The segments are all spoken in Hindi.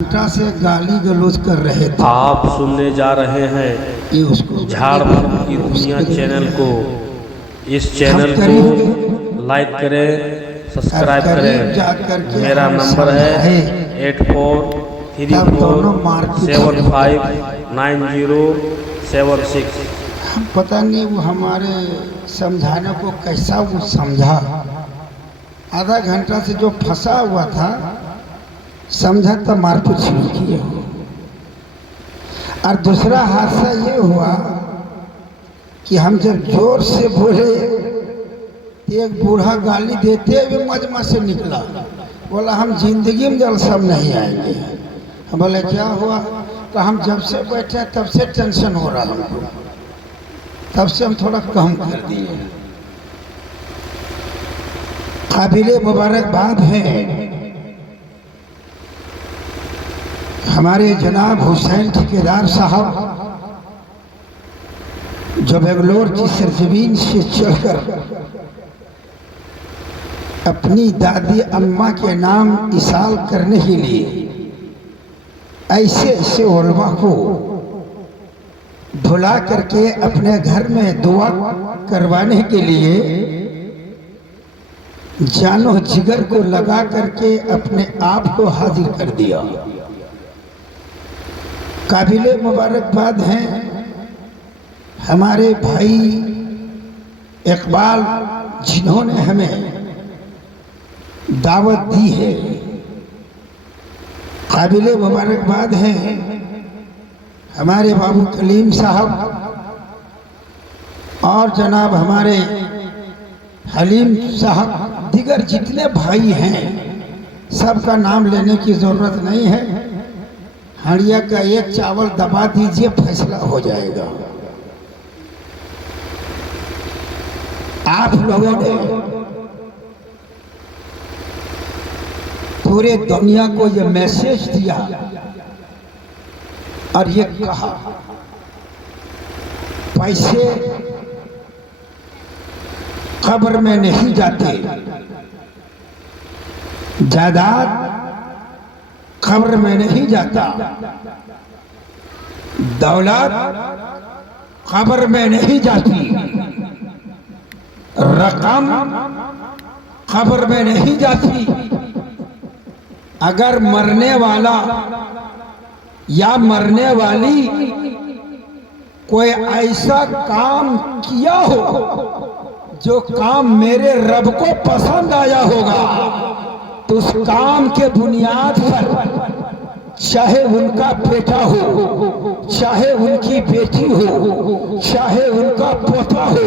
घंटा से गाली गलौज कर रहे थे। आप सुनने जा रहे हैं ये उसको झाड़ फूक की दुनिया चैनल को। इस चैनल को लाइक करें, सब्सक्राइब करें। मेरा नंबर है 8434759076। हम पता नहीं वो हमारे समझाने को कैसा वो समझा। आधा घंटा से जो फंसा हुआ था समझा तो मारपीट शुरू किए। और दूसरा हादसा ये हुआ कि हम जब जोर से बोले तो एक बूढ़ा गाली देते हुए मजमा से निकला, बोला हम जिंदगी में जलसा में नहीं आएंगे। हम बोले क्या हुआ? तो हम जब से बैठे तब से टेंशन हो रहा हमको, तब से हम थोड़ा कम कर दिए। काबिले मुबारकबाद है हमारे जनाब हुसैन ठेकेदार साहब, जो बेंगलोर की सरजमीन से चढ़कर अपनी दादी अम्मा के नाम इसाल करने के लिए ऐसे ऐसे उलमा को भुला करके अपने घर में दुआ करवाने के लिए जानो जिगर को लगा करके अपने आप को हाजिर कर दिया। काबिले मुबारकबाद हैं हमारे भाई इकबाल, जिन्होंने हमें दावत दी है। काबिले मुबारकबाद हैं हमारे बाबू कलीम साहब और जनाब हमारे हलीम साहब, दिगर जितने भाई हैं सबका नाम लेने की ज़रूरत नहीं है। हड़िया का एक चावल दबा दीजिए, फैसला हो जाएगा। आप लोगों ने पूरे दुनिया को ये मैसेज दिया और ये कहा पैसे कब्र में नहीं जाते, जायदाद कब्र में नहीं जाता, दौलत कब्र में नहीं जाती, रकम कब्र में नहीं जाती। अगर मरने वाला या मरने वाली कोई ऐसा काम किया हो जो काम मेरे रब को पसंद आया होगा, तो उस काम के बुनियाद पर चाहे उनका बेटा हो, चाहे उनकी बेटी हो, चाहे उनका पोता हो,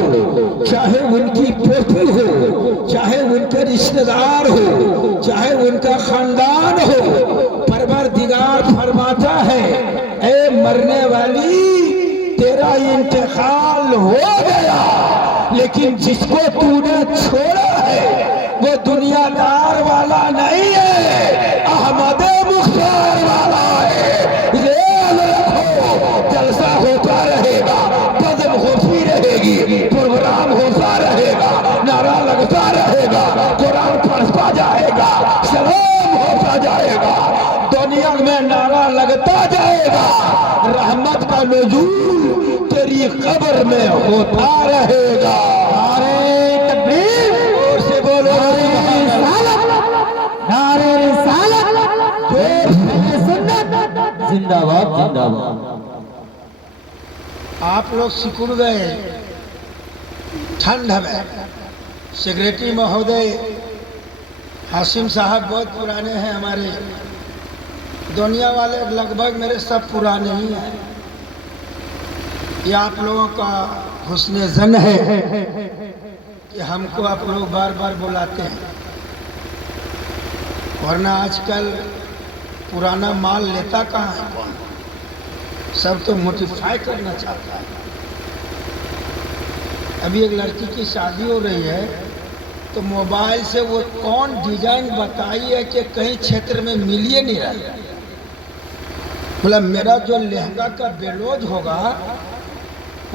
चाहे उनकी पोती हो, चाहे उनके रिश्तेदार हो, चाहे उनका खानदान हो, परवरदिगार फरमाता है ए मरने वाली तेरा इंतकाल हो गया, लेकिन जिसको तूने छोड़ा है वो दुनियादार वाला नहीं है, अहमद मुख्तार वाला है। याद रखो, जलसा होता रहेगा, बदम होती रहेगी, प्रोग्राम होता रहेगा, नारा लगता रहेगा, कुरान पढ़ता जाएगा, सलाम होता जाएगा, दुनिया में नारा लगता जाएगा, रहमत का नुज़ूल तेरी कब्र में होता रहेगा। जिंदाबाद जिंदाबाद। आप लोग सिकुड़ गए ठंड में। सेक्रेटरी महोदय हाशिम साहब बहुत पुराने हैं हमारे, दुनिया वाले लगभग मेरे सब पुराने ही हैं। ये आप लोगों का हुस्न ज़न है कि हमको आप लोग बार बार बुलाते हैं, वरना आजकल पुराना माल लेता कहाँ है कौन? सब तो मोडिफाई करना चाहता है। अभी एक लड़की की शादी हो रही है तो मोबाइल से वो कौन डिजाइन बताई है कि कहीं क्षेत्र में मिल ही नहीं रहा। बोला मेरा जो लहंगा का बेलोज होगा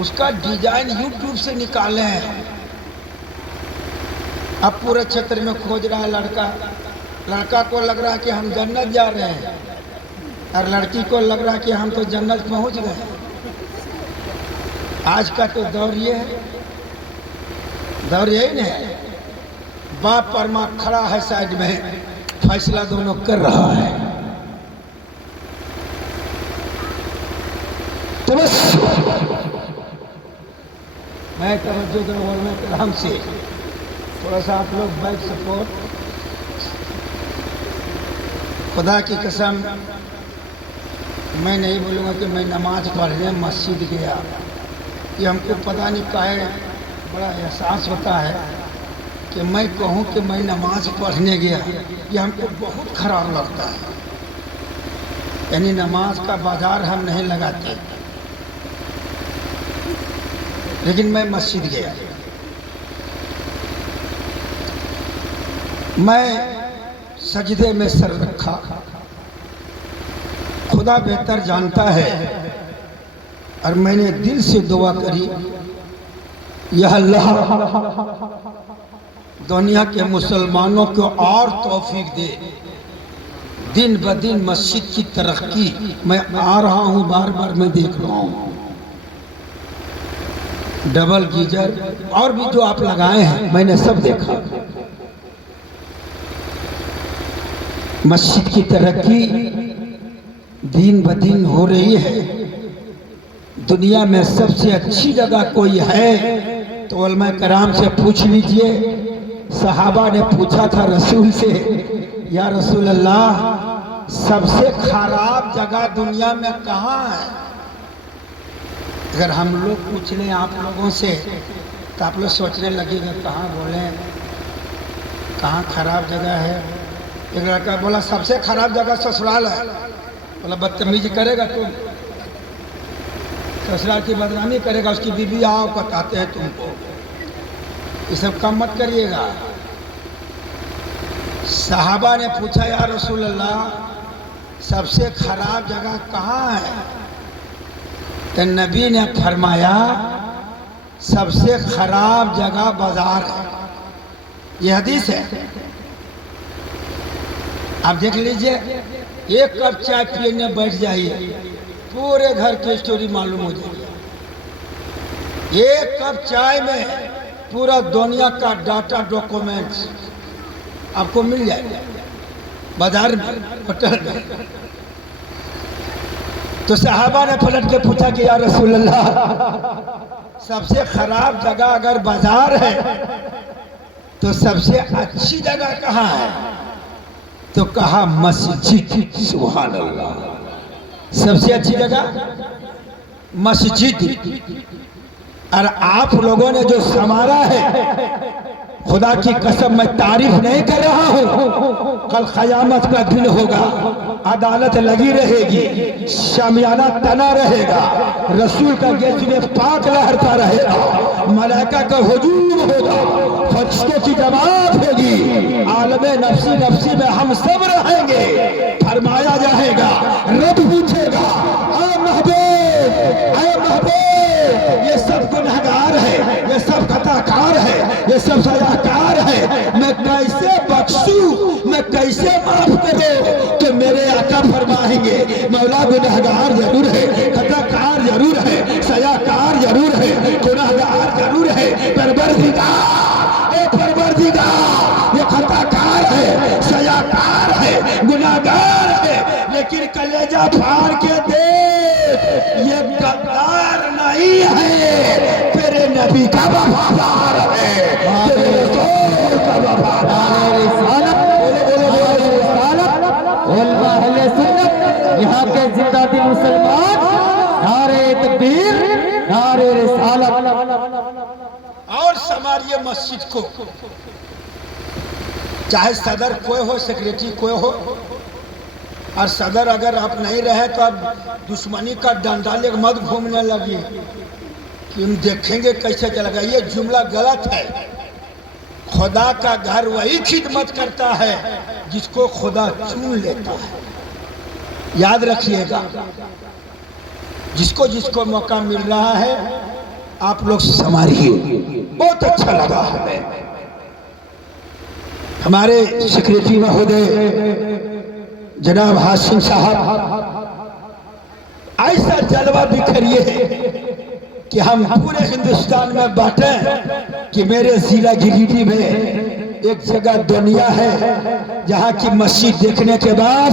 उसका डिजाइन यूट्यूब से निकाले हैं। अब पूरे क्षेत्र में खोज रहा है लड़का। लड़का को लग रहा है कि हम जन्नत जा रहे हैं, और लड़की को लग रहा कि हम तो जन्नत पहुंच गए। आज का तो दौर ये है, दौर यही नहीं है। बाप परमा खड़ा है साइड में, फैसला दोनों कर रहा है। तो बस मैं तवज्जो करूँ बोलने कलाम से, थोड़ा सा आप लोग बैक सपोर्ट। खुदा की कसम मैं नहीं बोलूँगा कि मैं नमाज पढ़ने मस्जिद गया। ये हमको पता नहीं काहे बड़ा एहसास होता है कि मैं कहूँ कि मैं नमाज पढ़ने गया, ये हमको बहुत खराब लगता है। यानी नमाज का बाजार हम नहीं लगाते, लेकिन मैं मस्जिद गया। मैं सजदे में सर रखा। खुदा बेहतर जानता है, और मैंने दिल से दुआ करी, यह अल्लाह दुनिया के मुसलमानों को और तौफीक दे। दिन ब दिन मस्जिद की तरक्की मैं आ रहा हूँ, बार बार मैं देख रहा हूँ। डबल गीजर और भी जो आप लगाए हैं मैंने सब देखा। मस्जिद की तरक्की दिन ब दिन हो रही है। दुनिया में सबसे अच्छी जगह कोई है तो उलमा कराम से पूछ लीजिए। सहाबा ने पूछा था रसूल से, या रसूल अल्लाह सबसे खराब जगह दुनिया में कहाँ है? अगर हम लोग पूछ लें आप लोगों से तो आप लोग सोचने लगेगा कहाँ बोले, कहाँ खराब जगह है। एक लड़का बोला सबसे खराब जगह ससुराल है। बोला बदतमीजी करेगा तुम, ससुराल की बदनामी करेगा, उसकी बीवी आओ बताते हैं तुमको, ये सब काम मत करिएगा। साहबा ने पूछा या रसूल अल्लाह सबसे खराब जगह कहाँ है? तो नबी ने फरमाया सबसे खराब जगह बाजार है। ये हदीस है, आप देख लीजिए। एक कप चाय पीने बैठ जाइए, पूरे घर की स्टोरी मालूम हो जाएगी। एक कप चाय में पूरा दुनिया का डाटा डॉक्यूमेंट्स आपको मिल जाएगा बाजार में, होटल में। तो सहाबा ने पलट के पूछा कि या रसूल अल्लाह सबसे खराब जगह अगर बाजार है तो सबसे अच्छी जगह कहाँ है? तो कहा मस्जिद। सुभान अल्लाह, सबसे अच्छी जगह मस्जिद। और आप लोगों ने जो संवारा है, खुदा की कसम मैं तारीफ नहीं कर रहा हूँ। कल क़यामत का दिन होगा, अदालत लगी रहेगी, शामियाना तना रहेगा, रसूल का गेट में पाक लहरता रहेगा, मलाइका का हुजूम होगा, फरिश्तों की जमात होगी, आलमे नफ्सी नफ्सी में हम सब रहेंगे। फरमाया जाएगा, रब पूछेगा ऐ महबूब ये सब गुनहगार है, ये सब खताकार है, ये सब सजाकार है, मैं कैसे बख्शूं, मैं कैसे माफ करूं? कि मेरे आका फरमाएंगे मौला गुनहगार जरूर है, खताकार जरूर है, सजाकार जरूर है, गुनहगार जरूर है, परवरदिगार ए परवरदिगार ये खताकार है, सजाकार है, गुनहगार है, लेकिन कलेजा फाड़ के दे ये गद्दार नहीं है, तेरे नबी का वफादार है, तेरे रसूल का वफादार है। यहाँ के जिंदा दिल मुसलमान नारे तकबीर नारे रिसालत। और समारिये मस्जिद को, चाहे सदर कोई हो, सेक्रेटरी कोई हो, और सदर अगर आप नहीं रहे तो आप दुश्मनी का डंडा लेकर मत घूमने लगिए कि हम देखेंगे कैसे चलेगा। ये जुमला गलत है। खुदा का घर वही खिदमत करता है जिसको खुदा चुन लेता है। याद रखिएगा, जिसको जिसको मौका मिल रहा है आप लोग संभालिए। बहुत अच्छा लगा हमें, हमारे सेक्रेटरी महोदय जनाब हाशिम साहब ऐसा जलवा बिखरिए कि हम पूरे हिंदुस्तान में बांटें कि मेरे जिला गिरिडीह में एक जगह दुनिया है जहाँ की मस्जिद देखने के बाद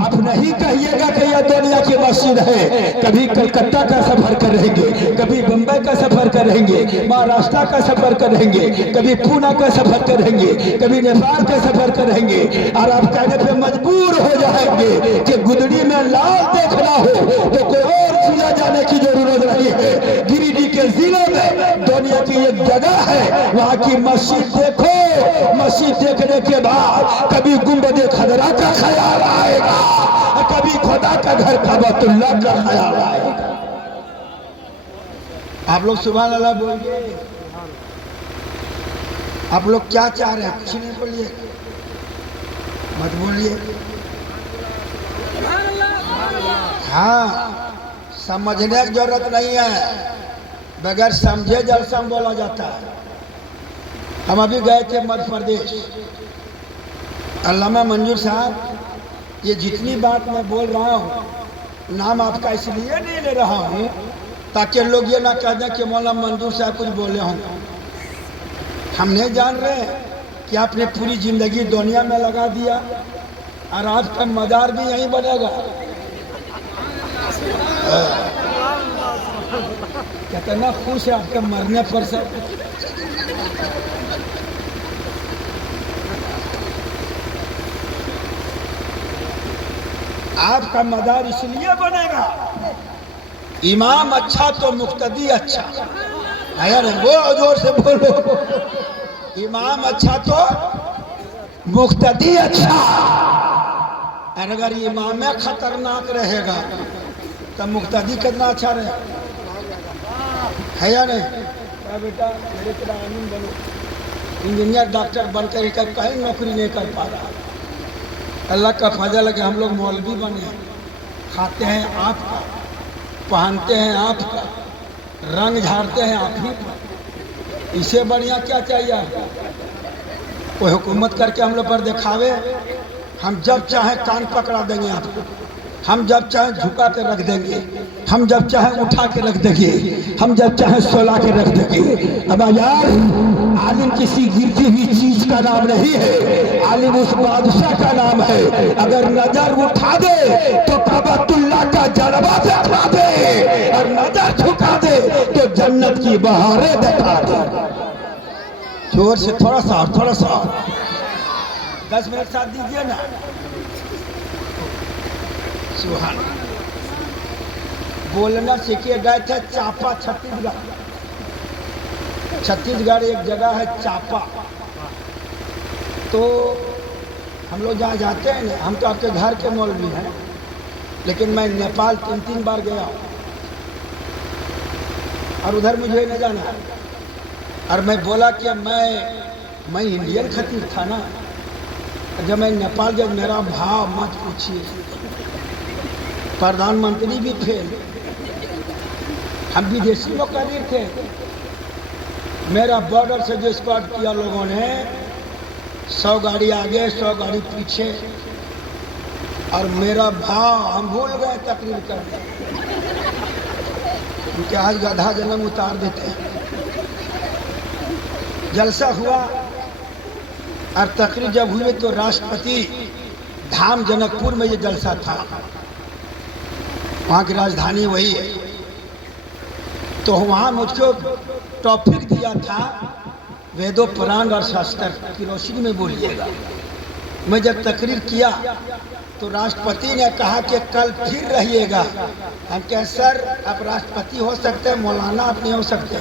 आप नहीं कहिएगा कि यह दुनिया की मस्जिद है। कभी कलकत्ता का सफर करेंगे, कभी बम्बई का सफर करेंगे, महाराष्ट्र का सफर करेंगे, कभी पूना का सफर करेंगे, कभी नेपाल का सफर करेंगे और आप कहने पे मजबूर हो जाएंगे कि गुदड़ी में लाल देखना हो तो कोई और जिला जाने की जरूरत नहीं है। गिरिडीह के जिले में दुनिया की एक जगह है, वहाँ की मस्जिद देखो। मस्जिद देखने के बाद कभी गुंबदे खदरा का ख्याल आएगा, कभी खुदा का घर काबतुल्लाह का ख्याल आएगा। आप लोग सुभान अल्लाह बोलिए। आप लोग क्या चाह रहे हैं? कुछ नहीं बोलिए, मत बोलिए। हाँ, समझने की जरूरत नहीं है, बगैर समझे जलसा बोला जाता है। हम अभी गए थे मध्य प्रदेश। अल्लामा मंजूर साहब, ये जितनी बात मैं बोल रहा हूँ, नाम आपका इसलिए नहीं ले रहा हूँ ताकि लोग ये ना कह दें कि मौलाना मंजूर साहब कुछ बोले हों। हम नहीं जान रहे हैं कि आपने पूरी जिंदगी दुनिया में लगा दिया और आपका मदार भी यहीं बनेगा। कितना खुश है आपके मरने पर से। आपका मदार इसलिए बनेगा, इमाम अच्छा तो मुक्तदी अच्छा है। यार वो जोर से बोलो, इमाम अच्छा तो मुक्तदी अच्छा। और अगर इमाम खतरनाक रहेगा तो मुक्तदी कितना अच्छा रहेगा, है या नहीं? बेटा मेरे तरह आमीन बनो, इंजीनियर डॉक्टर बनकर कहीं नौकरी नहीं कर पा रहा। अल्लाह का फजल है कि हम लोग मौलवी बने, खाते हैं आपका, पहनते हैं आपका, रंग झाड़ते हैं आप ही पर। इससे बढ़िया क्या चाहिए आपको? कोई हुकूमत करके हम लोग पर दिखावे। हम जब चाहे कान पकड़ा देंगे आपको, हम जब चाहे झुका के रख देंगे, हम जब चाहे उठा के रख देंगे, हम जब चाहे सोला के रख देंगे। अब यार, आलिम किसी गिरती हुई चीज का नाम नहीं है, आलिम उस बादशाह का नाम है। अगर नजर उठा दे तो काबतुल्लाह का जलवा दिखा दे, और नजर झुका दे तो जन्नत की बहारें दिखा दे। जोर से थोड़ा सा 10 मिनट साथ दीजिए ना। सुहान बोलना सीखिए। गए थे चापा, छत्तीसगढ़ एक जगह है चापा। तो हम लोग जहाँ जाते हैं ना, हम तो आपके घर के मौलवी हैं, लेकिन मैं नेपाल 3 बार गया हूँ और उधर मुझे न जाना। और मैं बोला कि मैं इंडियन खतीब था ना। जब मैं नेपाल गया, मेरा भाव मत पूछिए, प्रधानमंत्री भी फेल, हम विदेशी लोग करीब थे। मेरा बॉर्डर से जो स्क्वाड किया लोगों ने, 100 गाड़ी आगे 100 गाड़ी पीछे, और मेरा भाव हम भूल गए तकरीर करने। क्योंकि आज गधा जन्म उतार देते हैं। जलसा हुआ और तकरीर जब हुई तो राष्ट्रपति धाम जनकपुर में ये जलसा था, वहाँ की राजधानी वही है। तो वहाँ मुझको टॉपिक दिया था वेदों पुराण और शास्त्र की रोशनी में बोलिएगा। मैं जब तकरीर किया तो राष्ट्रपति ने कहा कि कल फिर रहिएगा। हम कहे सर आप राष्ट्रपति हो सकते हैं, मौलाना आप नहीं हो सकते।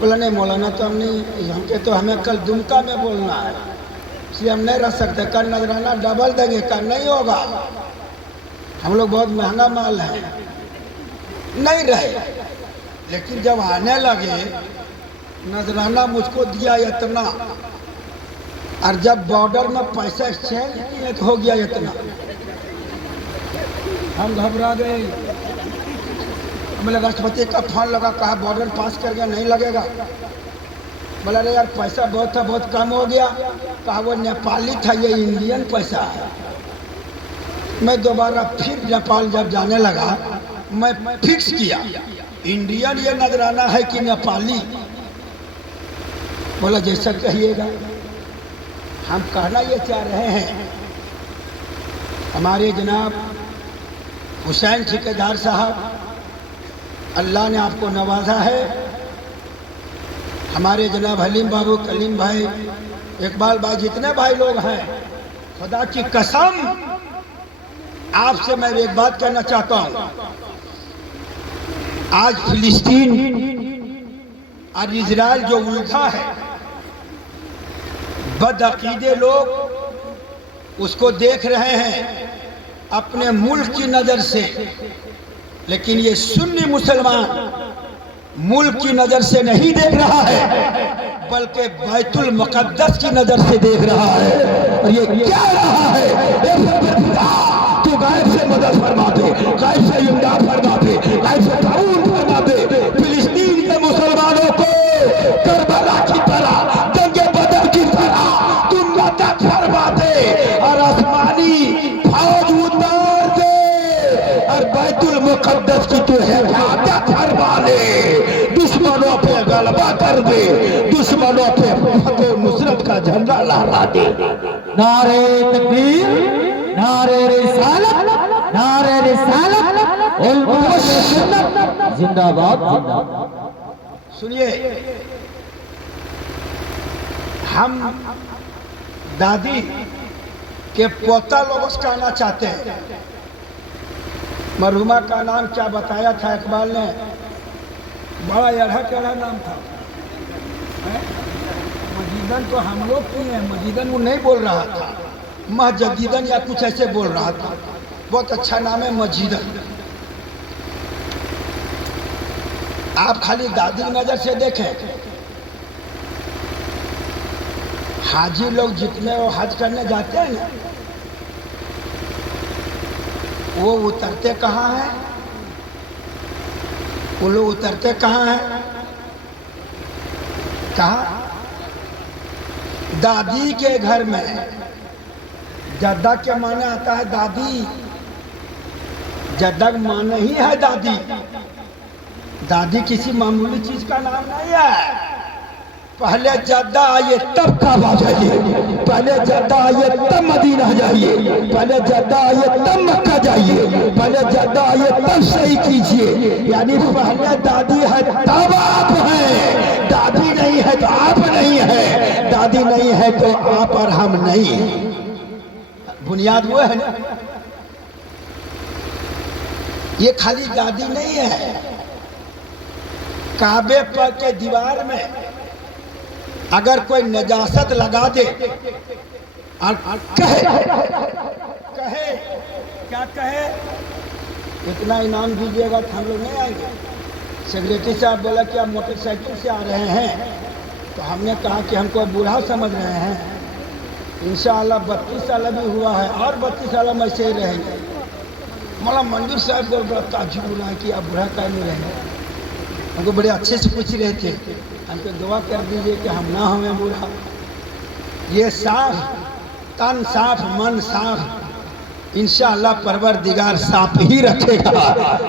बोला नहीं मौलाना तो हम नहीं, हम कहे तो हमें कल दुमका में बोलना है, इसलिए हम नहीं रह सकते। कल नजराना डबल देंगे, कल नहीं होगा, हम लोग बहुत महंगा माल है। नहीं रहे, लेकिन जब आने लगे नजराना मुझको दिया इतना, और जब बॉर्डर में पैसा एक्सचेंज किए तो हो गया इतना। हम घबरा गए। बोले राष्ट्रपति का फोन लगा, कहा बॉर्डर पास कर गया, नहीं लगेगा। बोला अरे यार पैसा बहुत था, बहुत कम हो गया। कहा वो नेपाली था, ये इंडियन पैसा है। मैं दोबारा फिर नेपाल जब जाने लगा मैं फिक्स किया, इंडियन ये नजराना है कि नेपाली? बोला जैसा कहिएगा। हम कहना ये चाह रहे हैं, हमारे जनाब हुसैन ठेकेदार साहब, अल्लाह ने आपको नवाजा है। हमारे जनाब हलीम बाबू, कलीम भाई, इकबाल भाई, जितने भाई लोग हैं, खुदा की कसम आपसे मैं एक बात कहना चाहता हूं। आज फिलिस्तीन और इजराइल जो उलझा है, बदअकीदे लोग उसको देख रहे हैं अपने मुल्क की नजर से, लेकिन ये सुन्नी मुसलमान मुल्क की नजर से नहीं देख रहा है, बल्कि बैतुल मुक़द्दस की नजर से देख रहा है। और ये क्या रहा है? तू गायब से मदद फरमा दे, गायब से इमदाद फरमा दे, गायब से ताउन फरमा दे। फिलिस्तीन के मुसलमानों को करबला की तरह, जंगे बदर की तरह तू मदद फरमा दे और आसमानी फौज उतार दे और बैतुल मुक़द्दस की तू हिफाजत फरमा ले। दुश्मनों पे गलबा कर दे, दुश्मनों पे फतेह नुसरत का झंडा लहरा दे। नारे तकबीर, नारे रिसालत, नारे रिसालत, उल सुन्नत जिंदाबाद, जिंदाबाद। सुनिए, हम दादी के पोता लोग कहना चाहते हैं। मरहुमा का नाम क्या बताया था इकबाल ने? बड़ा अरहा नाम था। मजीदन तो हम लोग की हैं, मजीदन वो नहीं बोल रहा था, महजदीदन या कुछ ऐसे बोल रहा था। बहुत अच्छा नाम है मजीदन। आप खाली दादी की नजर से देखें, हाजी लोग जितने वो हज करने जाते हैं ना, वो उतरते कहाँ हैं? वो लोग उतरते कहाँ हैं? कहाँ? दादी के घर में। जद्दा के माने आता है दादी, जद्दा माने ही है दादी। दादी किसी मामूली चीज का नाम नहीं है। पहले जद्दा आइए तब काबा जाइए, पहले जद्दा आइए तब मदीना जाइए, पहले जद्दा आइए तब मक्का जाइए, पहले जद्दा आइए तब सही कीजिए। यानी पहले दादी है तब आप हैं, दादी नहीं है तो आप नहीं है, दादी नहीं है तो आप और हम नहीं। बुनियाद वो है ना। ये खाली दादी नहीं है। काबे पर के दीवार में अगर कोई नजासत लगा दे और कहे क्या कहे, इतना इनाम दीजिएगा तो हम लोग नहीं आएंगे। सेक्रेटरी साहब बोला कि आप मोटरसाइकिल से आ रहे हैं, तो हमने कहा कि हमको बूढ़ा समझ रहे हैं। इंशाअल्लाह 32 साल अभी हुआ है और 32 साल हम ऐसे ही रहेंगे। मौला मंजूर साहब को बड़ा ताज्जुब हुआ कि आप बूढ़ा काहे नहीं रहेंगे। हमको बड़े अच्छे से पूछ रहे थे, हमको दुआ कर दीजिए कि हम ना हमें बूढ़ा। ये साफ तन, साफ मन, साफ इंशाअल्लाह परवरदिगार साफ ही रखेगा,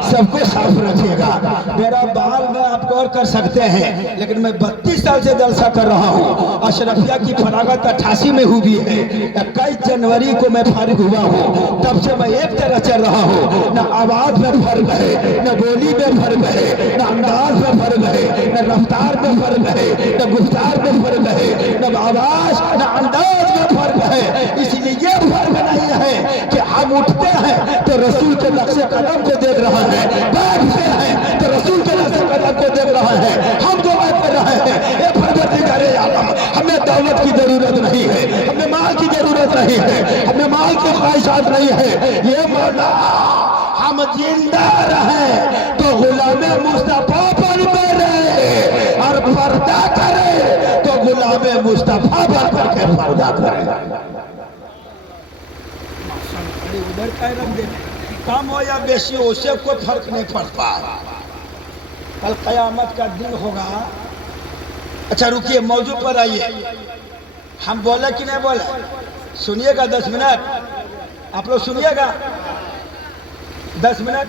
सबको साफ रखेगा। मेरा बाल में आप गौर कर सकते हैं, लेकिन मैं 32 साल से जलसा कर रहा हूँ। अशरफिया की फरागत 88 में हुई है। 21 जनवरी को मैं फारिग हुआ हूँ, तब से मैं एक तरह चल रहा हूँ। न आवाज में फर्क है, न बोली में फर्क है, न अंदाज में फर्क है, न रफ्तार में फर्क है, न गुफ्तार में फर्क है, न आवाज न अंदाज में फर्क है। इसलिए ये फर्क नहीं है कि हम उठते हैं तो रसूल के नक्शे कदम को देख रहा है, बैठते हैं तो रसूल के नक्शे कदम को देख रहा है। हम जो बात कर रहे हैं, ये परवरदिगारे आलम, हमें दौलत की जरूरत नहीं है, हमें माल की जरूरत नहीं है, हमें माल की ख्वाहिशात नहीं है। ये मौला हम जिंदा रहे तो गुलामे मुस्तफा बनते रहे, और पर्दा करे तो गुलामे मुस्तफा बन करके पर्दा करे। उधर का रख दे, कम हो या बेसी हो, उससे कोई फर्क नहीं पड़ता। कल कयामत का दिन होगा। अच्छा रुकिए, मौजू पर आइए। हम बोले कि नहीं बोले? सुनिएगा 10 मिनट, आप लोग सुनिएगा 10 मिनट।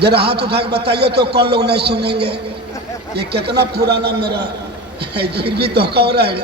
जरा हाथ उठा के बताइए तो कौन लोग नहीं सुनेंगे। ये कितना पुराना मेरा फिर भी धोखा हो रहा है।